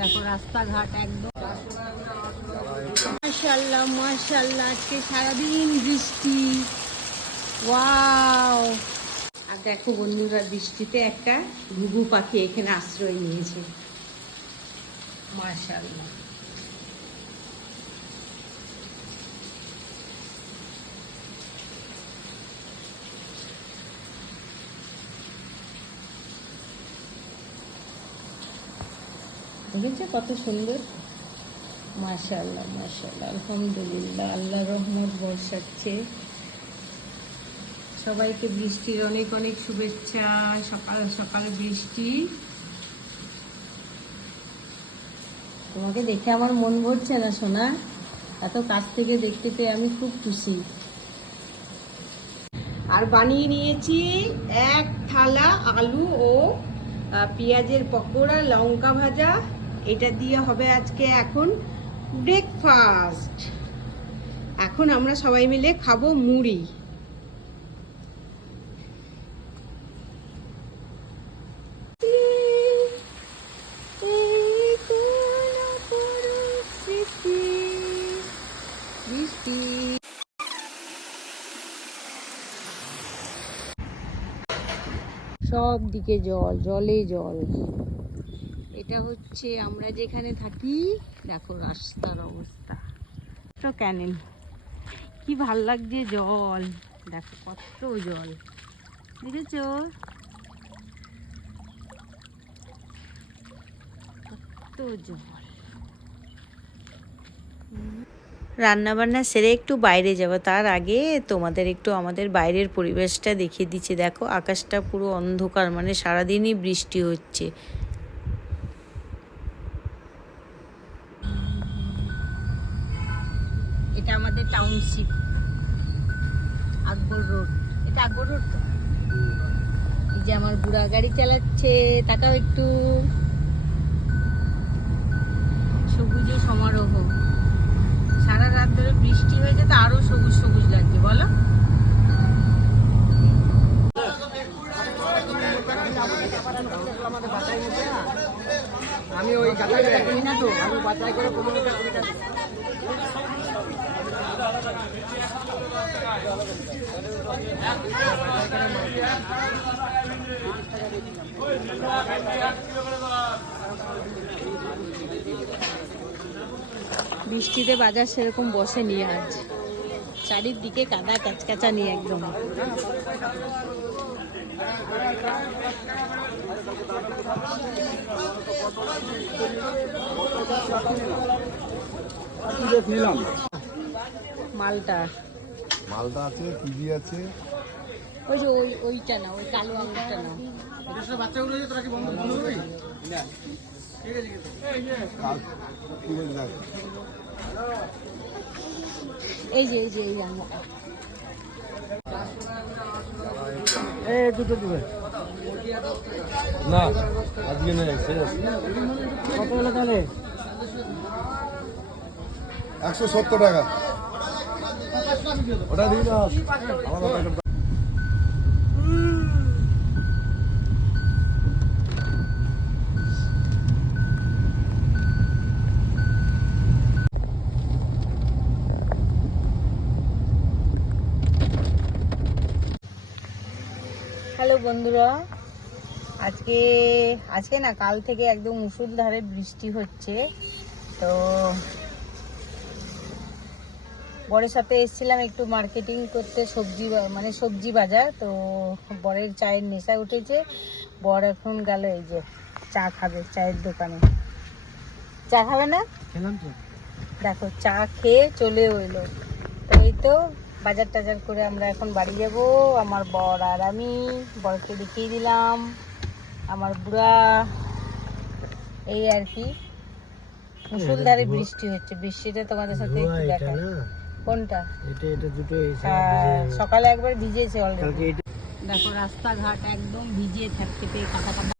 দেখো রাস্তাঘাট একদম মাশাআল্লাহ মাশাআল্লাহ। আজকে সারাদিন বৃষ্টি। ওয়াও। আর দেখো বন্ধুরা, বৃষ্টিতে একটা ঘুঘু পাখি এখানে আশ্রয় নিয়েছে। মাশাআল্লাহ। দেখেছো কত সুন্দর। মাশাআল্লাহ মাশাআল্লাহ, আলহামদুলিল্লাহ। আল্লাহ রহমত বর্ষাচ্ছে। সবাইকে বৃষ্টির অনেক অনেক শুভেচ্ছা। সকাল সকাল বৃষ্টি। তোমাকে দেখে আমার মন ভরছে না সোনা, এত কাছ থেকে দেখতে পেয়ে আমি খুব খুশি। আর বানিয়ে নিয়েছি এক থালা আলু ও পেঁয়াজের পকোড়া, লঙ্কা ভাজা। এটা দিয়ে হবে আজকে এখন ব্রেকফাস্ট। এখন আমরা সবাই মিলে খাবো মুড়ি। সব দিকে জল, জলে জল। এটা হচ্ছে আমরা যেখানে থাকি। দেখো রাস্তার অবস্থা। তো ক্যানেল, কি ভাল লাগছে জল। দেখো কত জল, দেখেছো কত জল। রান্না বান্না সেরে একটু বাইরে যাব, তার আগে তোমাদের একটু আমাদের বাইরের পরিবেশটা দেখিয়ে দিচ্ছি। দেখো আকাশটা পুরো অন্ধকার, মানে সারাদিনই বৃষ্টি হচ্ছে। এটা আমাদের টাউনশিপ, আকবর রোড। এটা আকবর রোড তো। এই যে আমার বুড়া গাড়ি চালাচ্ছে, তাকাও একটু। সবুজে সমারোহ। সারা রাত ধরে বৃষ্টি হয়েছে, তো আরো সবুজ সবুজ লাগছে বলো। আমি ওই গাছটা কিনি না তো, আমি বাজার করে বৃষ্টিতে বাজার সেরকম বসেনি আজ। চারিদিকে কাদা ক্যাচক্যাচা নিয়ে একদম। মালটা মালটা আছে, কিজি আছে। ওই যে ওইটা না, ওই কালো আঙুরটা না। বাচ্চাগুলো তোরা কি বন্ধ করবি? এই যে এই আঙুরটা। দুটো দিবে না, আজকে নেই। কত হলো তাহলে? 170 টাকা। ওটা দিই না আমার। হ্যালো বন্ধুরা, আজকে না, কাল থেকে একদম মুষলধারে বৃষ্টি হচ্ছে। তো বরের সাথে এসেছিলাম একটু মার্কেটিং করতে, সবজি বাজার। তো বরের চায়ের নেশা উঠেছে। বর এখন গেল এই যে চা খাবে চায়ের দোকানে। চা খাবে না? দেখো চা খেয়ে চলে এলো। তো এই তো বাজার টাজার করে আমরা এখন বাড়ি যাব। আমার বর আর আমি। বরকে দেখিয়ে দিলাম, আমার বুড়া। এই আর কি, মুষলধারে বৃষ্টি হচ্ছে। বৃষ্টিটা তোমাদের সাথে একটু দেখাই। কোনটা? সকালে একবার ভিজেছে অলরেডি। দেখো রাস্তাঘাট একদম ভিজে থাকে, কাদা কাদা।